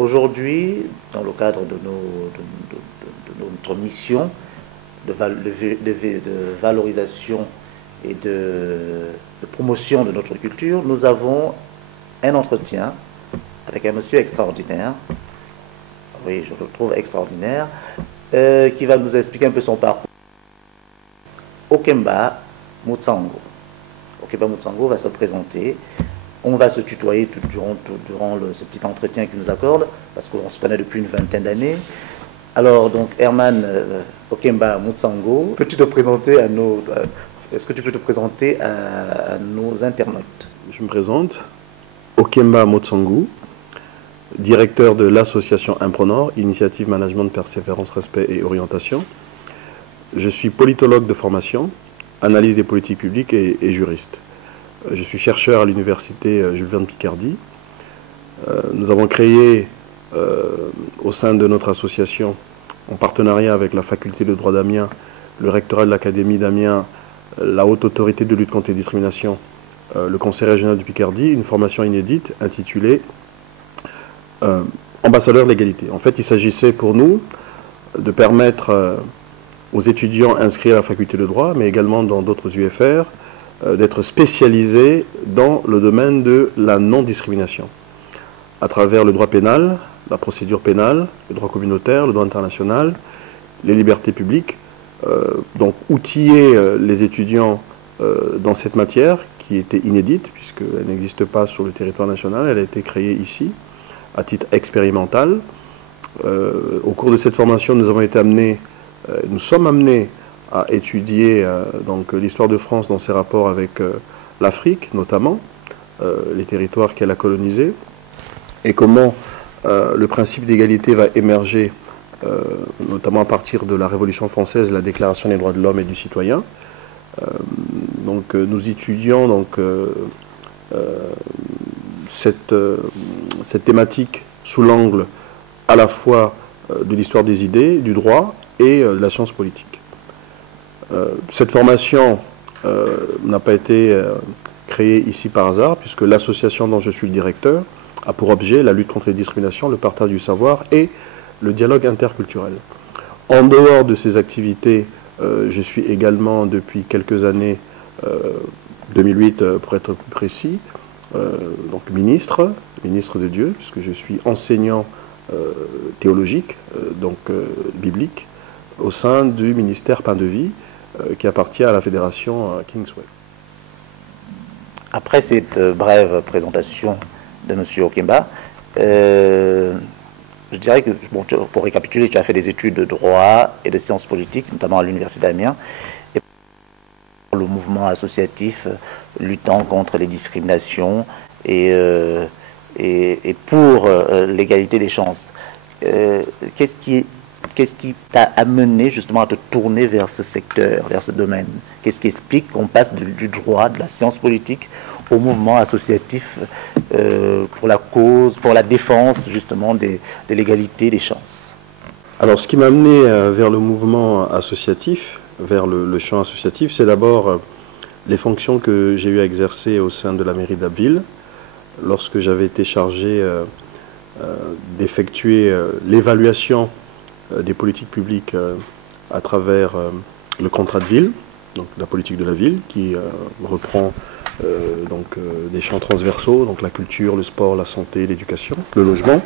Aujourd'hui, dans le cadre de, notre mission de valorisation et de promotion de notre culture, nous avons un entretien avec un monsieur extraordinaire, oui, je le trouve extraordinaire, qui va nous expliquer un peu son parcours. Okemba Mutsango. Okemba Mutsango va se présenter. On va se tutoyer durant ce petit entretien qu'il nous accorde, parce qu'on se connaît depuis une vingtaine d'années. Alors, donc, Herman Okemba Mutsango, peux-tu te présenter à nos... Est-ce que tu peux te présenter à nos internautes? Je me présente, Okemba Mutsango, directeur de l'association Impronor, Initiative Management, Persévérance, Respect et Orientation. Je suis politologue de formation, analyse des politiques publiques et juriste. Je suis chercheur à l'université Jules Verne Picardie. Nous avons créé au sein de notre association, en partenariat avec la faculté de droit d'Amiens, le rectorat de l'académie d'Amiens, la haute autorité de lutte contre les discriminations, le conseil régional du Picardie, une formation inédite intitulée ambassadeur de l'égalité. En fait, il s'agissait pour nous de permettre aux étudiants inscrits à la faculté de droit, mais également dans d'autres UFR, d'être spécialisés dans le domaine de la non-discrimination, à travers le droit pénal, la procédure pénale, le droit communautaire, le droit international, les libertés publiques. Donc outiller les étudiants dans cette matière qui était inédite, puisqu'elle n'existe pas sur le territoire national, elle a été créée ici, à titre expérimental. Au cours de cette formation, nous sommes amenés à étudier donc l'histoire de France dans ses rapports avec l'Afrique, notamment, les territoires qu'elle a colonisés, et comment le principe d'égalité va émerger, notamment à partir de la Révolution française, la Déclaration des droits de l'homme et du citoyen. Donc nous étudions donc, cette thématique sous l'angle à la fois de l'histoire des idées, du droit et de la science politique. Cette formation n'a pas été créée ici par hasard, puisque l'association dont je suis le directeur a pour objet la lutte contre les discriminations, le partage du savoir et le dialogue interculturel. En dehors de ces activités, je suis également depuis quelques années, 2008 pour être plus précis, donc ministre de Dieu, puisque je suis enseignant théologique, donc biblique, au sein du ministère Pain de Vie, qui appartient à la fédération Kingsway. Après cette brève présentation de M. Okemba, je dirais que, bon, pour récapituler, tu as fait des études de droit et de sciences politiques, notamment à l'université d'Amiens, et le mouvement associatif luttant contre les discriminations et pour l'égalité des chances. Qu'est-ce qui t'a amené justement à te tourner vers ce secteur, vers ce domaine? Qu'est-ce qui explique qu'on passe du droit, de la science politique, au mouvement associatif pour la cause, pour la défense justement de l'égalité des chances? Alors ce qui m'a amené vers le mouvement associatif, vers le champ associatif, c'est d'abord les fonctions que j'ai eu à exercer au sein de la mairie d'Abbeville, lorsque j'avais été chargé d'effectuer l'évaluation des politiques publiques à travers le contrat de ville, donc la politique de la ville, qui reprend des champs transversaux, donc la culture, le sport, la santé, l'éducation, le logement.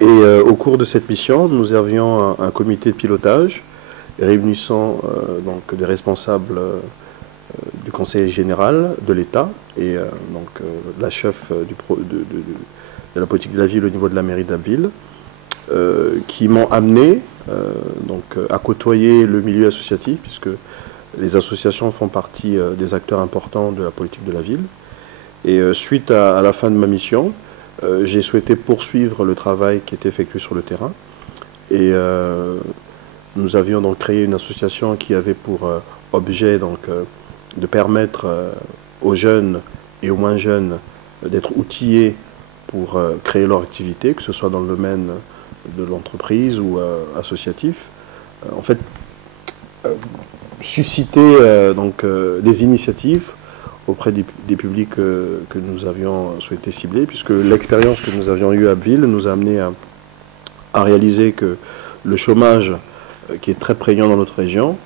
Et au cours de cette mission, nous avions un comité de pilotage réunissant donc des responsables du Conseil général de l'État et la chef de la politique de la ville au niveau de la mairie d'Abbeville, qui m'ont amené à côtoyer le milieu associatif, puisque les associations font partie des acteurs importants de la politique de la ville. Et suite à la fin de ma mission, j'ai souhaité poursuivre le travail qui était effectué sur le terrain. Et nous avions donc créé une association qui avait pour objet de permettre aux jeunes et aux moins jeunes d'être outillés pour créer leur activité, que ce soit dans le domaine de l'entreprise ou associatif. En fait, susciter des initiatives auprès des publics que nous avions souhaité cibler, puisque l'expérience que nous avions eue à Abbeville nous a amené à réaliser que le chômage qui est très prégnant dans notre région,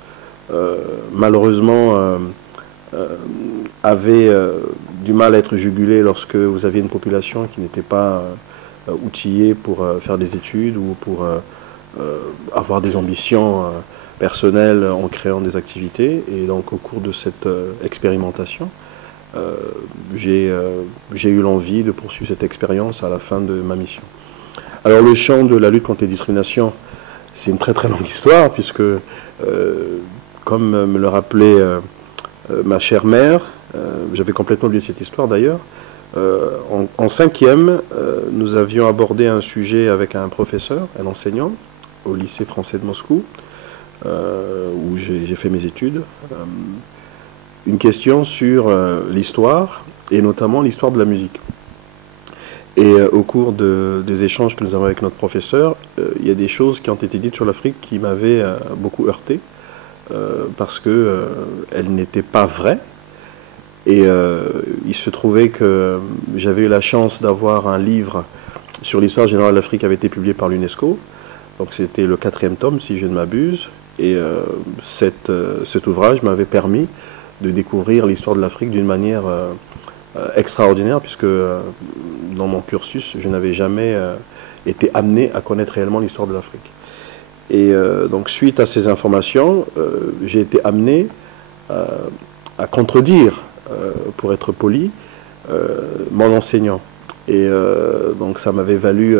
malheureusement, avait du mal à être jugulé lorsque vous aviez une population qui n'était pas outillée pour faire des études ou pour avoir des ambitions personnelles en créant des activités. Et donc au cours de cette expérimentation, j'ai eu l'envie de poursuivre cette expérience à la fin de ma mission. Alors le champ de la lutte contre les discriminations, c'est une très très longue histoire, puisque, comme me le rappelait ma chère mère, j'avais complètement oublié cette histoire d'ailleurs, en cinquième, nous avions abordé un sujet avec un professeur, un enseignant, au lycée français de Moscou, où j'ai fait mes études, une question sur l'histoire, et notamment l'histoire de la musique. Et au cours des échanges que nous avons avec notre professeur, il y a des choses qui ont été dites sur l'Afrique qui m'avaient beaucoup heurté, parce qu'elles n'étaient pas vraies. Et il se trouvait que j'avais eu la chance d'avoir un livre sur l'histoire générale de l'Afrique qui avait été publié par l'UNESCO. Donc c'était le 4e tome, si je ne m'abuse. Et cet ouvrage m'avait permis de découvrir l'histoire de l'Afrique d'une manière extraordinaire, puisque dans mon cursus, je n'avais jamais été amené à connaître réellement l'histoire de l'Afrique. Et donc, suite à ces informations, j'ai été amené à contredire, pour être poli, mon enseignant. Et donc, ça m'avait valu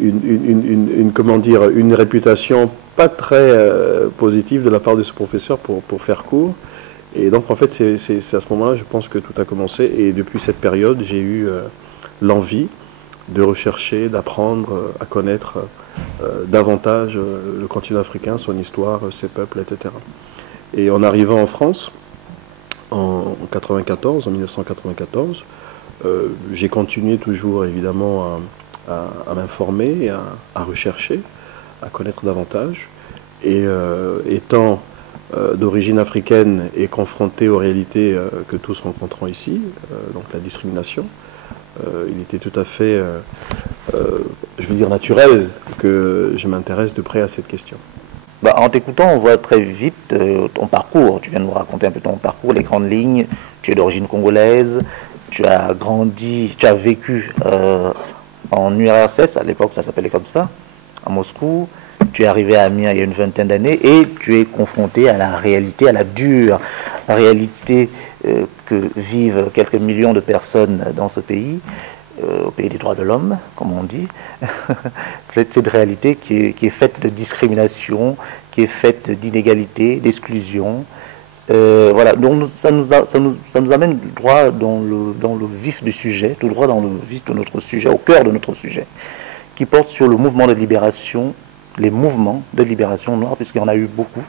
une réputation pas très positive de la part de ce professeur pour faire court. Et donc, en fait, c'est à ce moment-là, je pense que tout a commencé. Et depuis cette période, j'ai eu l'envie de rechercher, d'apprendre à connaître davantage le continent africain, son histoire, ses peuples, etc. Et en arrivant en France, en 1994, j'ai continué toujours, évidemment, à m'informer, à rechercher, à connaître davantage. Et étant d'origine africaine et confronté aux réalités que tous rencontrons ici, donc la discrimination, il était tout à fait, je veux dire, naturel que je m'intéresse de près à cette question. Bah, en t'écoutant, on voit très vite ton parcours. Tu viens de nous raconter un peu ton parcours, les grandes lignes. Tu es d'origine congolaise, tu as grandi, tu as vécu en URSS, à l'époque ça s'appelait comme ça, à Moscou. Tu es arrivé à Amiens il y a une vingtaine d'années et tu es confronté à la réalité, à la dure réalité que vivent quelques millions de personnes dans ce pays, au pays des droits de l'homme, comme on dit. Cette réalité qui est faite de discrimination, qui est faite d'inégalité, d'exclusion. Voilà, donc ça nous amène droit dans le vif du sujet, tout droit dans le vif de notre sujet, au cœur de notre sujet, qui porte sur le mouvement de libération, les mouvements de libération noire, puisqu'il y en a eu beaucoup.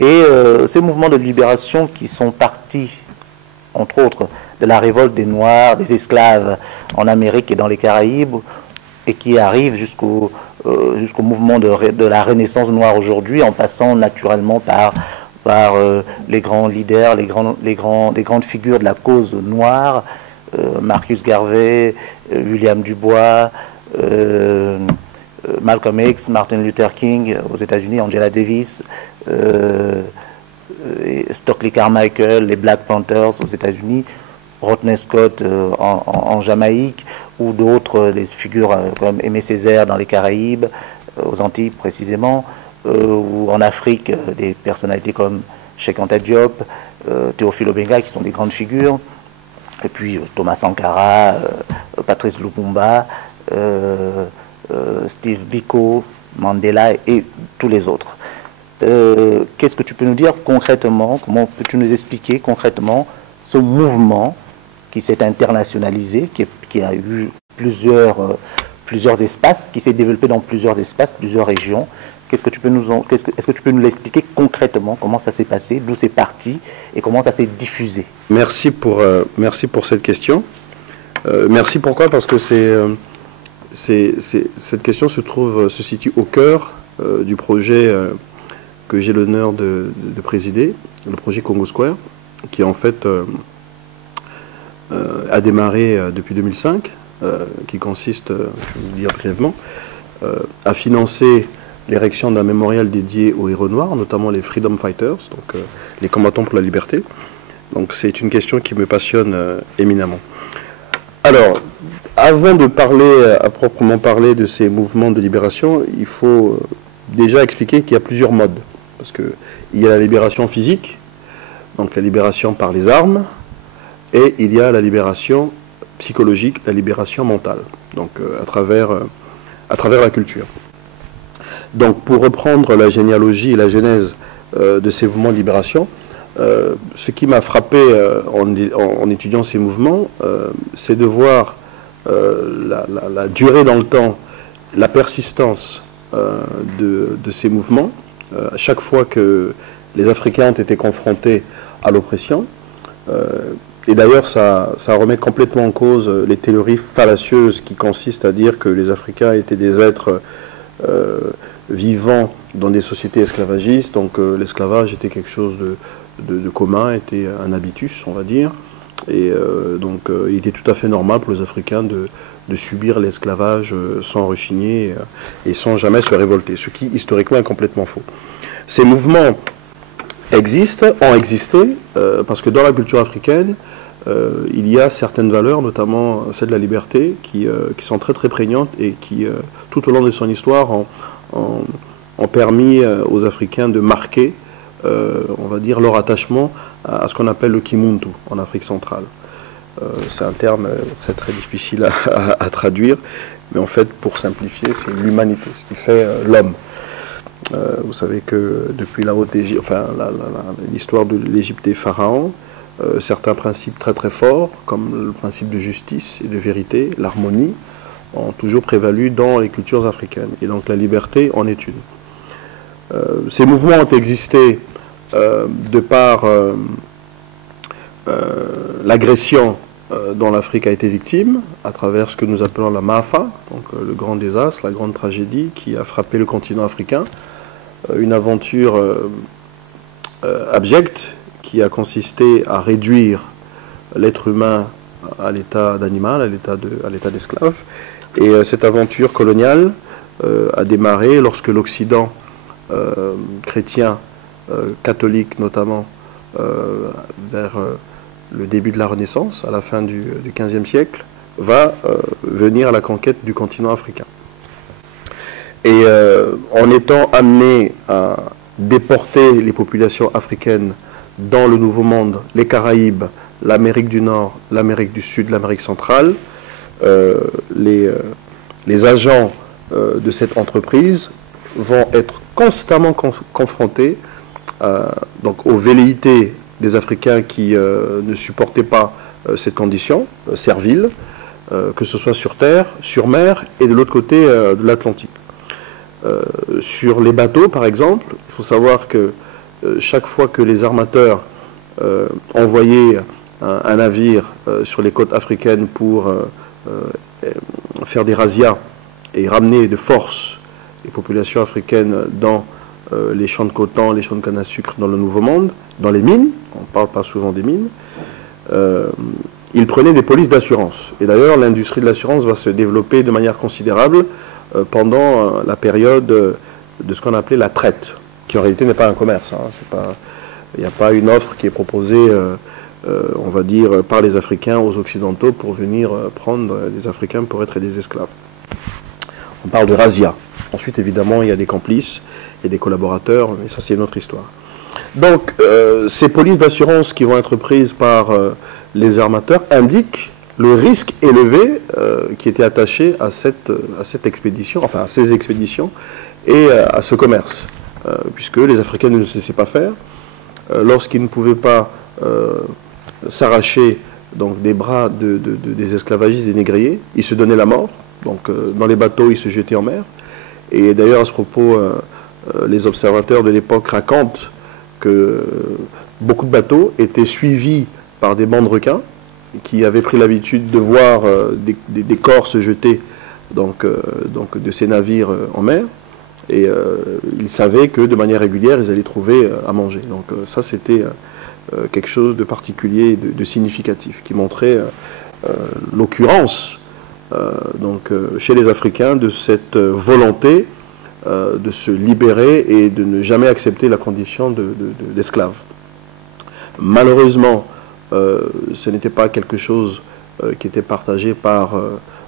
Et ces mouvements de libération qui sont partis, entre autres, de la révolte des Noirs, des esclaves en Amérique et dans les Caraïbes, et qui arrivent jusqu'au mouvement de la Renaissance noire aujourd'hui, en passant naturellement par les grands leaders, les grandes figures de la cause noire, Marcus Garvey, William Du Bois, Malcolm X, Martin Luther King aux États-Unis, Angela Davis, Stokely Carmichael, les Black Panthers aux États-Unis, Rodney Scott en Jamaïque, ou d'autres, des figures comme Aimé Césaire dans les Caraïbes, aux Antilles précisément, ou en Afrique, des personnalités comme Cheikh Anta Diop, Théophile Obenga, qui sont des grandes figures, et puis Thomas Sankara, Patrice Lumumba, Steve Biko, Mandela et tous les autres. Qu'est-ce que tu peux nous dire concrètement, comment peux-tu nous expliquer concrètement ce mouvement qui s'est internationalisé, qui a eu plusieurs espaces, qui s'est développé dans plusieurs espaces, plusieurs régions? Est-ce que tu peux nous l'expliquer concrètement, comment ça s'est passé, d'où c'est parti et comment ça s'est diffusé? Merci pour cette question. Merci pourquoi? Parce que cette question se situe au cœur du projet que j'ai l'honneur de présider, le projet Congo Square, qui en fait a démarré depuis 2005, qui consiste, je vais vous dire brièvement, à financer l'érection d'un mémorial dédié aux héros noirs, notamment les Freedom Fighters, donc les combattants pour la liberté. Donc c'est une question qui me passionne éminemment. Alors, avant de parler, à proprement parler de ces mouvements de libération, il faut déjà expliquer qu'il y a plusieurs modes. Parce qu'il y a la libération physique, donc la libération par les armes, et il y a la libération psychologique, la libération mentale, donc à travers la culture. Donc pour reprendre la généalogie et la genèse de ces mouvements de libération, ce qui m'a frappé en étudiant ces mouvements, c'est de voir la durée dans le temps, la persistance de ces mouvements. À chaque fois que les Africains ont été confrontés à l'oppression, et d'ailleurs ça remet complètement en cause les théories fallacieuses qui consistent à dire que les Africains étaient des êtres vivant dans des sociétés esclavagistes, donc l'esclavage était quelque chose de commun, était un habitus, on va dire, et donc il était tout à fait normal pour les Africains de subir l'esclavage sans rechigner et sans jamais se révolter, ce qui historiquement est complètement faux. Ces mouvements ont existé, parce que dans la culture africaine, il y a certaines valeurs, notamment celle de la liberté, qui sont très très prégnantes et qui, tout au long de son histoire, ont permis aux Africains de marquer, on va dire, leur attachement à ce qu'on appelle le Kimuntu en Afrique centrale. C'est un terme très très difficile à traduire, mais en fait, pour simplifier, c'est l'humanité, ce qui fait l'homme. Vous savez que depuis la haute Égypte, enfin l'histoire de l'Égypte des pharaons, certains principes très très forts, comme le principe de justice et de vérité, l'harmonie, ont toujours prévalu dans les cultures africaines. Et donc la liberté en est une. Ces mouvements ont existé de par l'agression dont l'Afrique a été victime, à travers ce que nous appelons la Maafa, donc le grand désastre, la grande tragédie qui a frappé le continent africain. Une aventure abjecte qui a consisté à réduire l'être humain à l'état d'animal, à l'état d'esclave. Et cette aventure coloniale a démarré lorsque l'Occident chrétien, catholique notamment, vers le début de la Renaissance, à la fin du XVe siècle, va venir à la conquête du continent africain. Et en étant amené à déporter les populations africaines dans le Nouveau Monde, les Caraïbes, l'Amérique du Nord, l'Amérique du Sud, l'Amérique centrale, les agents de cette entreprise vont être constamment confrontés donc aux velléités des Africains qui ne supportaient pas cette condition servile, que ce soit sur terre, sur mer et de l'autre côté de l'Atlantique. Sur les bateaux, par exemple, il faut savoir que chaque fois que les armateurs envoyaient un navire sur les côtes africaines pour faire des razzias et ramener de force les populations africaines dans les champs de coton, les champs de canne à sucre dans le Nouveau Monde, dans les mines, on ne parle pas souvent des mines, ils prenaient des polices d'assurance. Et d'ailleurs, l'industrie de l'assurance va se développer de manière considérable pendant la période de ce qu'on appelait la traite, qui en réalité n'est pas un commerce. Il n'y a pas une offre qui est proposée, on va dire, par les Africains aux Occidentaux pour venir prendre les Africains pour être des esclaves. On parle de razzia. Ensuite, évidemment, il y a des complices, il y a des collaborateurs, mais ça, c'est une autre histoire. Donc, ces polices d'assurance qui vont être prises par les armateurs indiquent le risque élevé qui était attaché à cette expédition, enfin à ces expéditions et à ce commerce, puisque les Africains ne le laissaient pas faire. Lorsqu'ils ne pouvaient pas s'arracher donc des bras des esclavagistes et négriers, ils se donnaient la mort. Donc dans les bateaux, ils se jetaient en mer. Et d'ailleurs, à ce propos, les observateurs de l'époque racontent que beaucoup de bateaux étaient suivis par des bandes requins qui avaient pris l'habitude de voir des corps se jeter donc de ces navires en mer. Et ils savaient que de manière régulière, ils allaient trouver à manger. Donc ça, c'était quelque chose de particulier, de significatif, qui montrait l'occurrence chez les Africains de cette volonté de se libérer et de ne jamais accepter la condition d'esclave. Malheureusement, ce n'était pas quelque chose qui était partagé par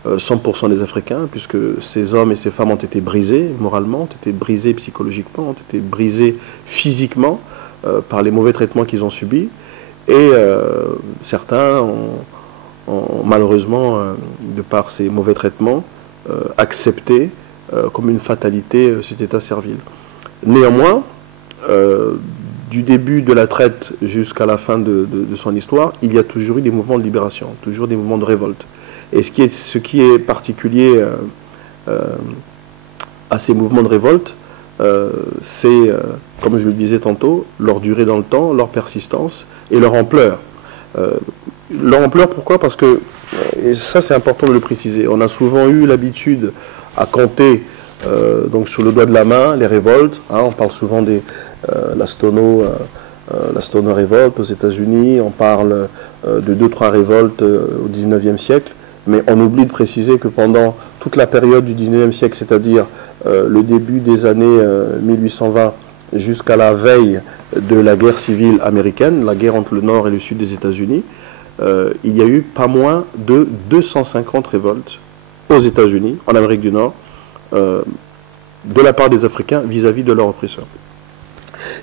100% des Africains, puisque ces hommes et ces femmes ont été brisés moralement, ont été brisés psychologiquement, ont été brisés physiquement par les mauvais traitements qu'ils ont subis. Et certains ont malheureusement, de par ces mauvais traitements, accepté comme une fatalité cet état servile. Néanmoins, du début de la traite jusqu'à la fin de son histoire, il y a toujours eu des mouvements de libération, toujours des mouvements de révolte. Et ce qui est particulier à ces mouvements de révolte, c'est, comme je le disais tantôt, leur durée dans le temps, leur persistance et leur ampleur. Leur ampleur, pourquoi? Parce que, et ça c'est important de le préciser, on a souvent eu l'habitude à compter donc sur le doigt de la main les révoltes. Hein, on parle souvent de la Stono révolte aux États-Unis, on parle de 2-3 révoltes au XIXe siècle, mais on oublie de préciser que pendant toute la période du XIXe siècle, c'est-à-dire le début des années 1820 jusqu'à la veille de la guerre civile américaine, la guerre entre le nord et le sud des États-Unis, il y a eu pas moins de 250 révoltes aux États-Unis, en Amérique du Nord, de la part des Africains vis-à-vis de leurs oppresseurs.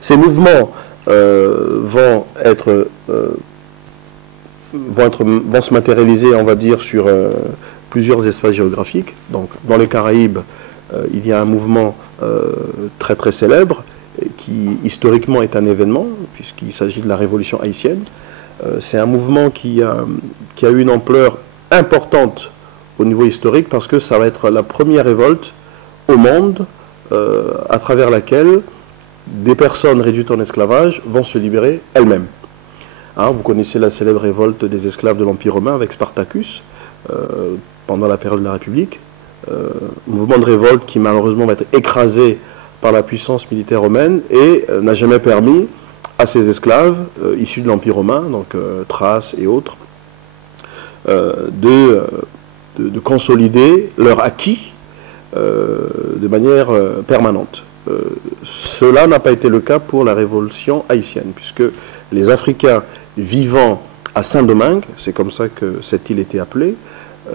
Ces mouvements vont se matérialiser, on va dire, sur plusieurs espaces géographiques. Donc, dans les Caraïbes, il y a un mouvement très très célèbre qui historiquement est un événement, puisqu'il s'agit de la révolution haïtienne. C'est un mouvement qui a eu une ampleur importante au niveau historique, parce que ça va être la première révolte au monde à travers laquelle des personnes réduites en esclavage vont se libérer elles-mêmes. Hein, vous connaissez la célèbre révolte des esclaves de l'Empire romain avec Spartacus pendant la période de la République. Mouvement de révolte qui malheureusement va être écrasé par la puissance militaire romaine et n'a jamais permis à ces esclaves issus de l'Empire romain, donc Thrace et autres, de consolider leur acquis de manière permanente. Cela n'a pas été le cas pour la révolution haïtienne, puisque les Africains vivant à Saint-Domingue, c'est comme ça que cette île était appelée,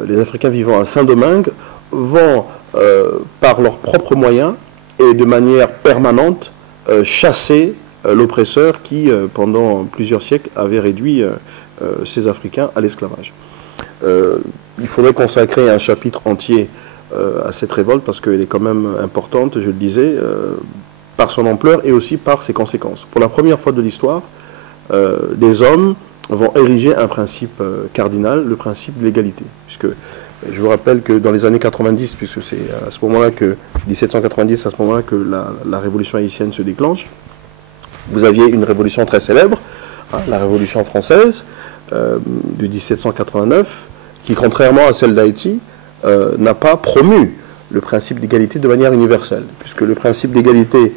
les Africains vivant à Saint-Domingue vont, par leurs propres moyens et de manière permanente, chasser l'oppresseur qui, pendant plusieurs siècles, avait réduit ces Africains à l'esclavage. Il faudrait consacrer un chapitre entier à cette révolte, parce qu'elle est quand même importante, je le disais, par son ampleur et aussi par ses conséquences. Pour la première fois de l'histoire, des hommes vont ériger un principe cardinal, le principe de l'égalité. Puisque je vous rappelle que dans les années 90, puisque c'est à ce moment-là que, 1790, à ce moment-là que la révolution haïtienne se déclenche, vous aviez une révolution très célèbre, hein, la révolution française de 1789, qui, contrairement à celle d'Haïti, n'a pas promu le principe d'égalité de manière universelle, puisque le principe d'égalité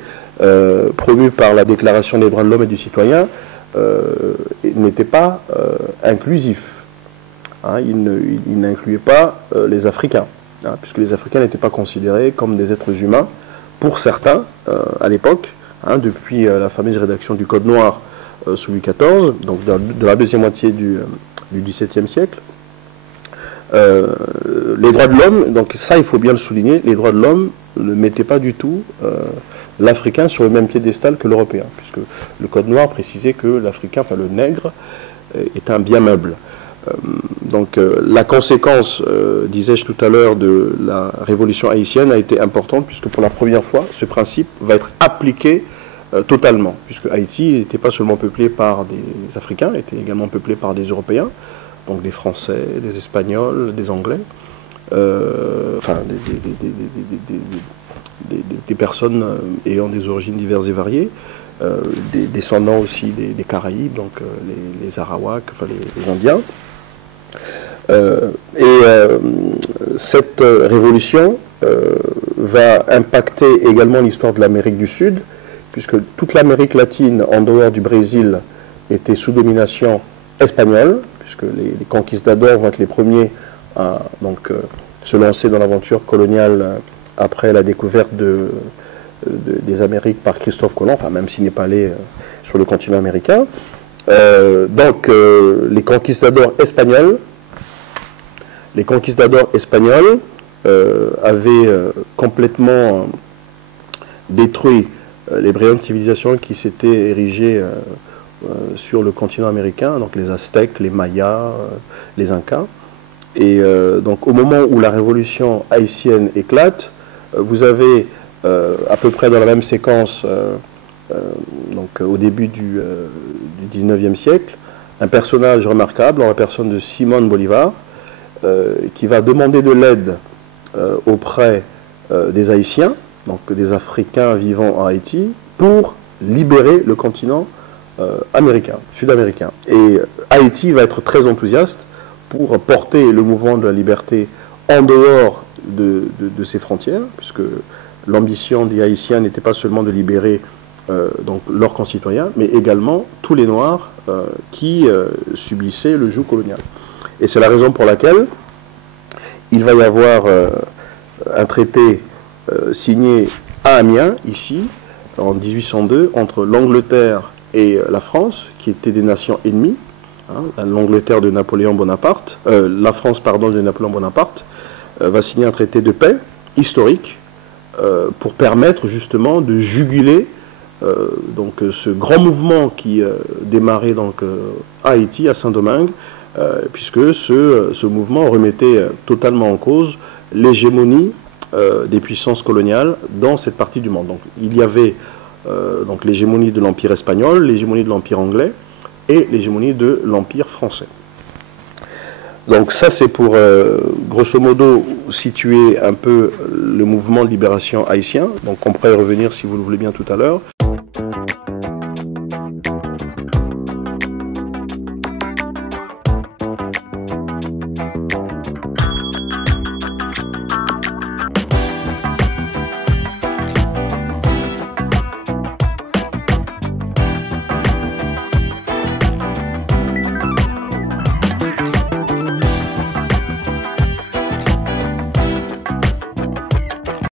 promu par la Déclaration des droits de l'homme et du citoyen n'était pas inclusif. Hein, il n'incluait pas les Africains, hein, puisque les Africains n'étaient pas considérés comme des êtres humains, pour certains, à l'époque, hein, depuis la fameuse rédaction du Code noir sous Louis XIV, donc de la deuxième moitié du XVIIe siècle. Les droits de l'homme, donc ça il faut bien le souligner, les droits de l'homme ne mettaient pas du tout l'Africain sur le même piédestal que l'Européen, puisque le Code noir précisait que l'Africain, enfin le nègre, est un bien meuble. Donc la conséquence, disais-je tout à l'heure, de la révolution haïtienne a été importante, puisque pour la première fois, ce principe va être appliqué totalement, puisque Haïti n'était pas seulement peuplé par des Africains, était également peuplé par des Européens, donc des Français, des Espagnols, des Anglais, enfin des personnes ayant des origines diverses et variées, des descendants aussi des Caraïbes, donc les Arawaks, enfin les Indiens. Cette révolution va impacter également l'histoire de l'Amérique du Sud, puisque toute l'Amérique latine, en dehors du Brésil, était sous domination espagnole, puisque les conquistadors vont être les premiers à se lancer dans l'aventure coloniale après la découverte des Amériques par Christophe Colomb, enfin même s'il n'est pas allé sur le continent américain. Les conquistadors espagnols avaient complètement détruit les brillantes civilisations qui s'étaient érigées sur le continent américain, donc les Aztèques, les Mayas, les Incas. Et donc au moment où la révolution haïtienne éclate, vous avez à peu près dans la même séquence, au début du 19e siècle, un personnage remarquable en la personne de Simón Bolivar, qui va demander de l'aide auprès des Haïtiens, donc des Africains vivant en Haïti, pour libérer le continent sud-américain. Et Haïti va être très enthousiaste pour porter le mouvement de la liberté en dehors de ses frontières, puisque l'ambition des Haïtiens n'était pas seulement de libérer leurs concitoyens, mais également tous les Noirs qui subissaient le joug colonial. Et c'est la raison pour laquelle il va y avoir un traité signé à Amiens, ici, en 1802, entre l'Angleterre et la France, qui étaient des nations ennemies. L'Angleterre de Napoléon Bonaparte, la France, pardon, de Napoléon Bonaparte, va signer un traité de paix historique pour permettre justement de juguler ce grand mouvement qui démarrait à Haïti, à Saint-Domingue, puisque ce mouvement remettait totalement en cause l'hégémonie des puissances coloniales dans cette partie du monde. Donc il y avait l'hégémonie de l'Empire espagnol, l'hégémonie de l'Empire anglais et l'hégémonie de l'Empire français. Donc ça c'est pour grosso modo situer un peu le mouvement de libération haïtien, donc on pourrait y revenir si vous le voulez bien tout à l'heure.